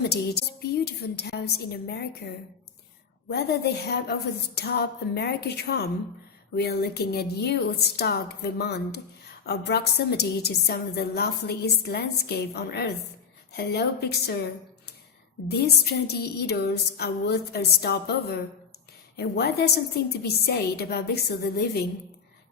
most beautiful towns in America. Whether they have over-the-top American charm, we are looking at Woodstock, Vermont, or proximity to some of the loveliest landscape on earth. Hello, Big Sur. These 20 idylls are worth a stopover. And while there's something to be said about Big Sur living,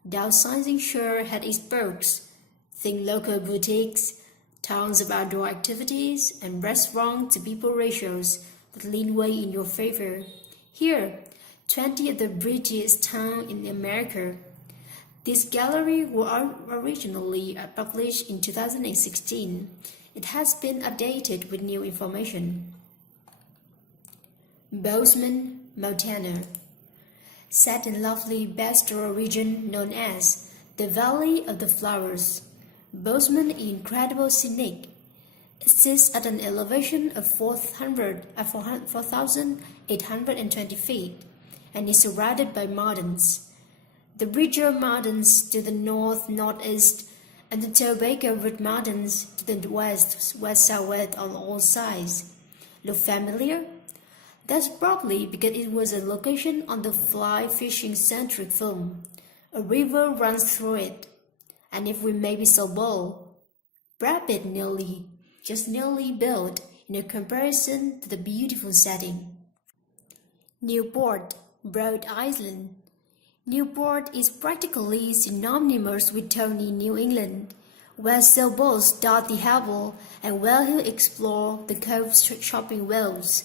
downsizing sure had its perks. Think local boutiques, tons of outdoor activities, and restaurant-to-people ratios that lean way in your favor. Here, 20 of the prettiest towns in America. This gallery was originally published in 2016. It has been updated with new information. Bozeman, Montana. Set in lovely pastoral region known as the Valley of the Flowers, Bozeman is incredible scenic. It sits at an elevation of 4,820 feet and is surrounded by mountains. The Bridger Mountains to the north-northeast and the Tobacco Root Mountains to the west-southwest on all sides. Look familiar? That's probably because it was a location on the fly fishing-centric film. A river runs through it. And if we may be so bold, rapid nearly built in a comparison to the beautiful setting. Newport, Rhode Island. Newport is practically synonymous with Tony, New England, where sailboats dot the harbor and whale explore the cove's shopping whales.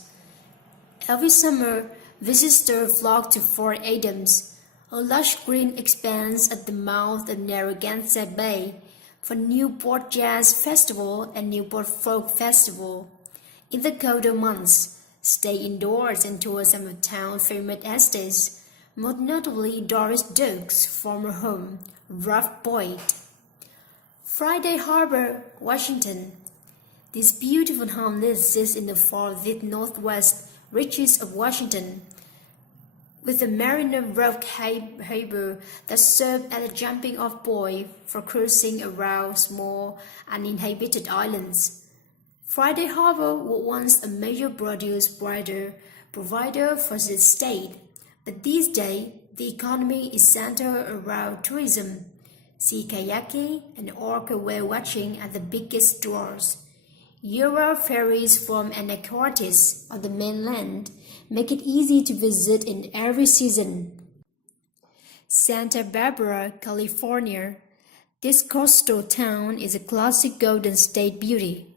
Every summer, visitors flock to Fort Adams, a lush green expanse at the mouth of Narragansett Bay, for Newport Jazz Festival and Newport Folk Festival. In the colder months, stay indoors and tour some of town's famous estates, most notably Doris Duke's former home, Rough Point. Friday Harbor, Washington. This beautiful hamlet sits in the far northwest reaches of Washington, with a marina rock harbor that served as a jumping-off point for cruising around small uninhabited islands. Friday Harbor was once a major produce provider for the state, but these days the economy is centered around tourism. Sea kayaking and orca whale watching are the biggest draws. Year-round ferries from Anacortes on the mainland make it easy to visit in every season. Santa Barbara, California. This coastal town is a classic Golden State beauty.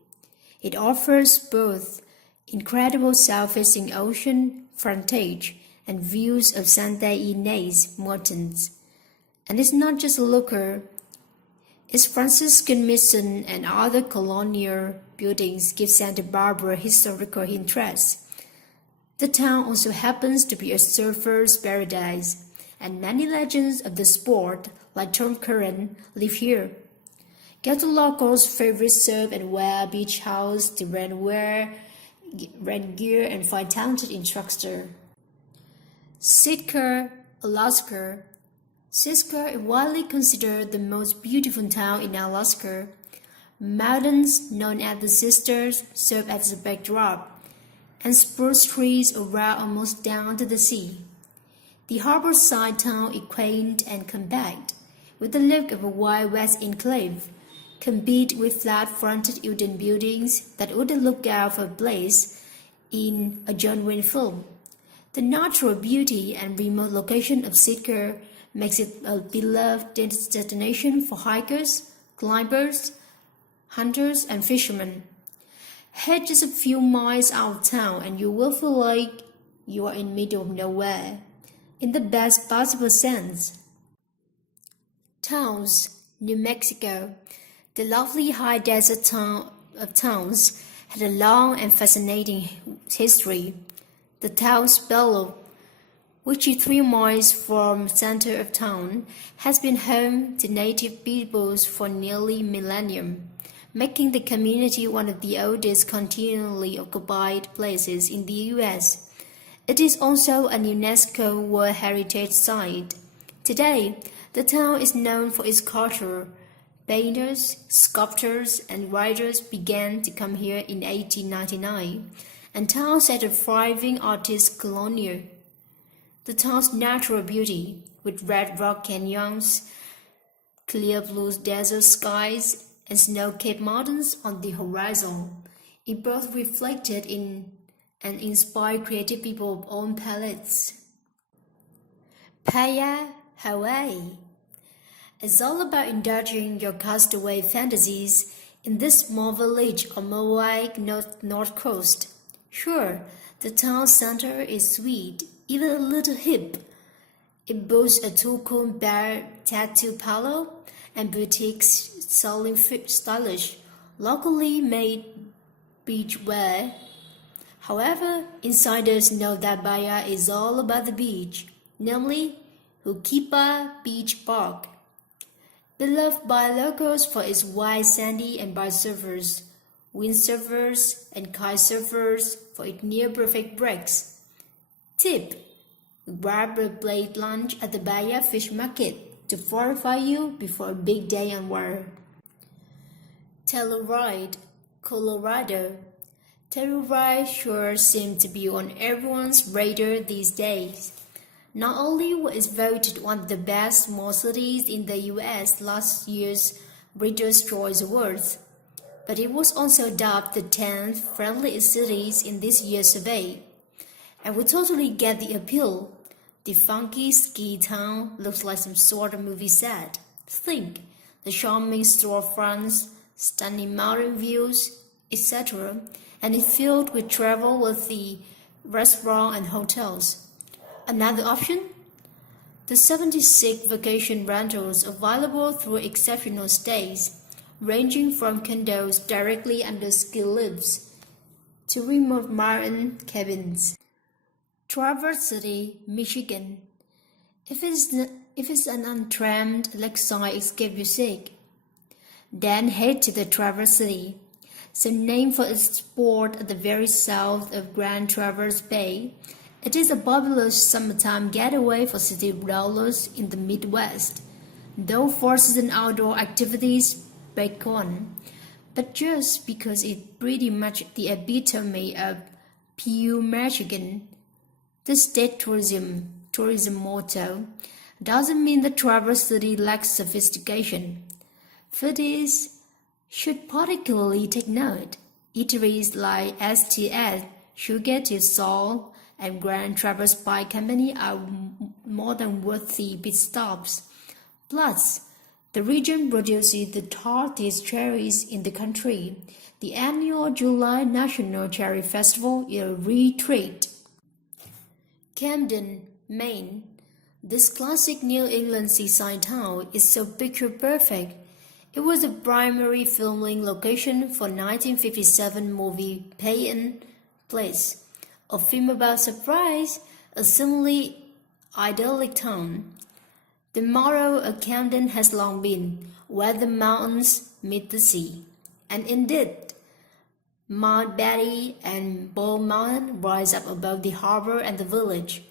It offers both incredible south-facing ocean frontage and views of Santa Ynez Mountains. And it's not just a looker. Its Franciscan mission and other colonial buildings give Santa Barbara historical interest. The town also happens to be a surfer's paradise, and many legends of the sport, like Tom Curran, live here. Get the locals' favorite surf and wear beach house to rent gear and find talented instructor. Sitka, Alaska. Sitka is widely considered the most beautiful town in Alaska. Mountains, known as the Sisters, serve as a backdrop, and spruce trees around almost down to the sea. The harborside town is quaint and compact, with the look of a Wild West enclave, compete with flat-fronted wooden buildings that wouldn't look out for a place in a John Wayne film. The natural beauty and remote location of Sitka makes it a beloved destination for hikers, climbers, hunters, and fishermen. Head just a few miles out of town and you will feel like you are in the middle of nowhere, in the best possible sense. Towns, New Mexico. The lovely high desert town of Towns had a long and fascinating history. The town's Bellow, which is 3 miles from the center of town, has been home to native peoples for nearly a millennium, making the community one of the oldest continually occupied places in the U.S. It is also a UNESCO World Heritage Site. Today, the town is known for its culture, Painters, sculptors, and writers began to come here in 1899, and town set a thriving artist colony. The town's natural beauty, with red rock canyons, clear blue desert skies, and snow-capped mountains on the horizon, it both reflected in and inspired creative people of all palettes. Paya, Hawaii. It's all about indulging your castaway fantasies in this small village on Maui north coast. Sure, the town center is sweet, even a little hip. It boasts a two-cone bar tattoo parlor and boutiques selling stylish, locally made beachwear. However, insiders know that Bahia is all about the beach, namely Hukipa Beach Park. Beloved by locals for its wide sandy and bar surfers, windsurfers, and kite surfers for its near-perfect breaks. Tip: grab a plate lunch at the Bahia Fish Market to fortify you before a big day on water. Telluride, Colorado. Telluride sure seems to be on everyone's radar these days. Not only was it voted one of the best small cities in the U.S. last year's Reader's Choice Awards, but it was also dubbed the 10th friendliest cities in this year's survey. And we totally get the appeal. The funky ski town looks like some sort of movie set. Think, the charming storefronts, stunning mountain views, etc., and it's filled with travel-worthy restaurants and hotels. Another option? The 76 vacation rentals available through exceptional stays, ranging from condos directly under ski lifts to remote mountain cabins. Traverse City, Michigan. If it's an untrammed lakeside escape you seek, then head to the Traverse City. So named for its port at the very south of Grand Traverse Bay, it is a popular summertime getaway for city dwellers in the Midwest, though for season outdoor activities back on. But just because it's pretty much the epitome of Pew, Michigan, the state tourism motto, doesn't mean the Traverse City lacks sophistication. Foodies should particularly take note. Eateries like STS, Sugar to Soul, and Grand Traverse Pie Company are more than worthy pit stops. Plus, the region produces the tartest cherries in the country. The annual July National Cherry Festival is a retreat. Camden, Maine. This classic New England seaside town is so picture-perfect. It was the primary filming location for 1957 movie Peyton Place, a film about surprise, a seemingly idyllic town. The motto of Camden has long been, where the mountains meet the sea. And indeed, Mount Betty and Bull Mountain rise up above the harbor and the village.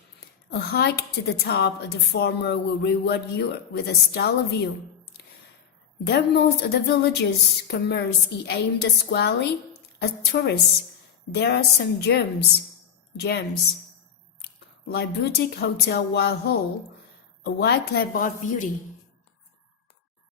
A hike to the top of the former will reward you with a stellar view. Though most of the village's commerce is aimed squarely at tourists, there are some gems, like boutique hotel Wild Hole, a white clapboard beauty.